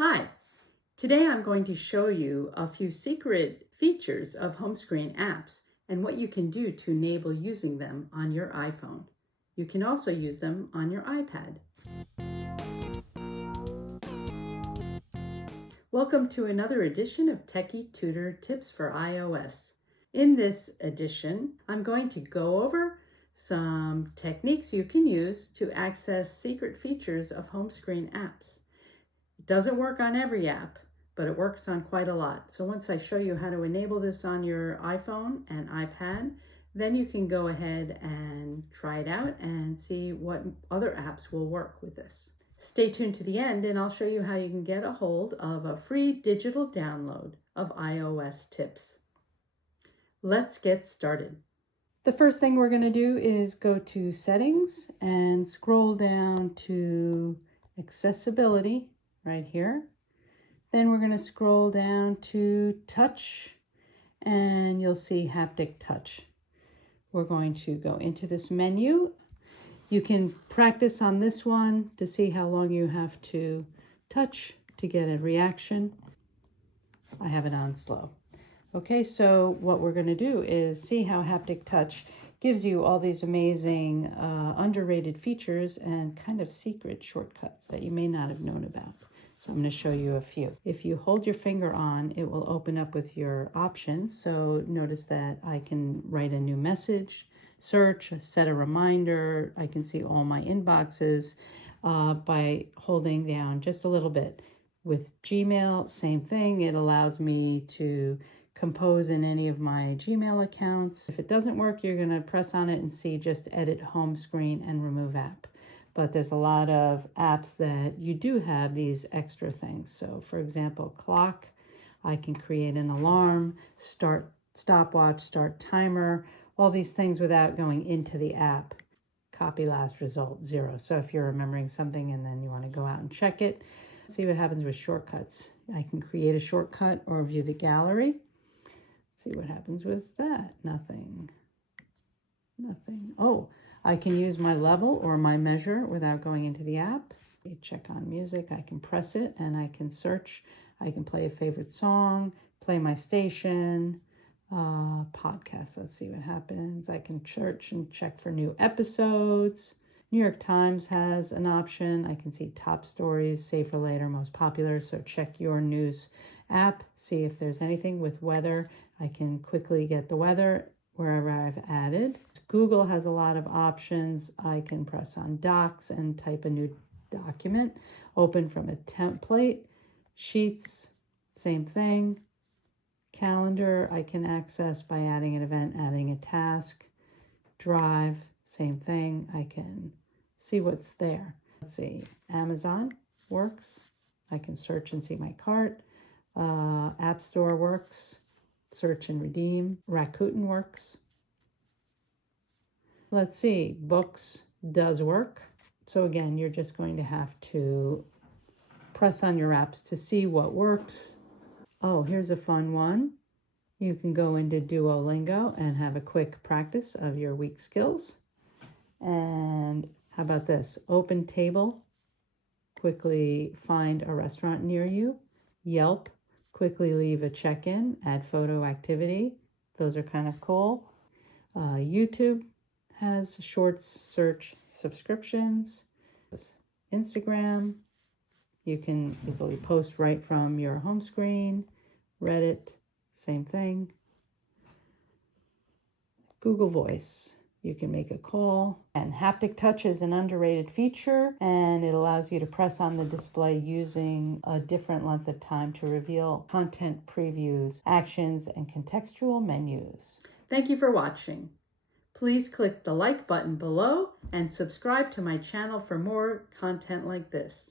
Hi, today I'm going to show you a few secret features of home screen apps and what you can do to enable using them on your iPhone. You can also use them on your iPad. Welcome to another edition of Techie Tutor Tips for iOS. In this edition, I'm going to go over some techniques you can use to access secret features of home screen apps. It doesn't work on every app, but it works on quite a lot. So once I show you how to enable this on your iPhone and iPad, then you can go ahead and try it out and see what other apps will work with this. Stay tuned to the end and I'll show you how you can get a hold of a free digital download of iOS tips. Let's get started. The first thing we're going to do is go to Settings and scroll down to Accessibility right here. Then we're going to scroll down to Touch and you'll see Haptic Touch. We're going to go into this menu. You can practice on this one to see how long you have to touch to get a reaction. I have it on slow. Okay, so what we're going to do is see how Haptic Touch gives you all these amazing underrated features and kind of secret shortcuts that you may not have known about. So I'm going to show you a few. If you hold your finger on, it will open up with your options. So notice that I can write a new message, search, set a reminder. I can see all my inboxes by holding down just a little bit. With Gmail, same thing. It allows me to compose in any of my Gmail accounts. If it doesn't work, you're going to press on it and see just edit home screen and remove app. But there's a lot of apps that you do have these extra things. So for example, clock, I can create an alarm, start stopwatch, start timer, all these things without going into the app. Copy last result, 0. So if you're remembering something and then you want to go out and check it, see what happens with shortcuts. I can create a shortcut or view the gallery. See what happens with that. Nothing. Oh, I can use my level or my measure without going into the app. Check on music. I can press it and I can search. I can play a favorite song, play my station, podcast. Let's see what happens. I can search and check for new episodes. New York Times has an option. I can see top stories, save for later, most popular. So check your news app, see if there's anything with weather. I can quickly get the weather wherever I've added. Google has a lot of options. I can press on Docs and type a new document, open from a template. Sheets, same thing. Calendar, I can access by adding an event, adding a task. Drive, same thing. I can see what's there. Let's see, Amazon works. I can search and see my cart. App Store works. Search and redeem. Rakuten works. Let's see, Books does work. So again, you're just going to have to press on your apps to see what works. Oh, here's a fun one. You can go into Duolingo and have a quick practice of your weak skills. And how about this? Open Table, quickly find a restaurant near you. Yelp, quickly leave a check-in, add photo activity. Those are kind of cool. YouTube has shorts search subscriptions. Instagram, you can easily post right from your home screen. Reddit, same thing. Google Voice, you can make a call. And Haptic Touch is an underrated feature and it allows you to press on the display using a different length of time to reveal content previews, actions, and contextual menus. Thank you for watching. Please click the like button below and subscribe to my channel for more content like this.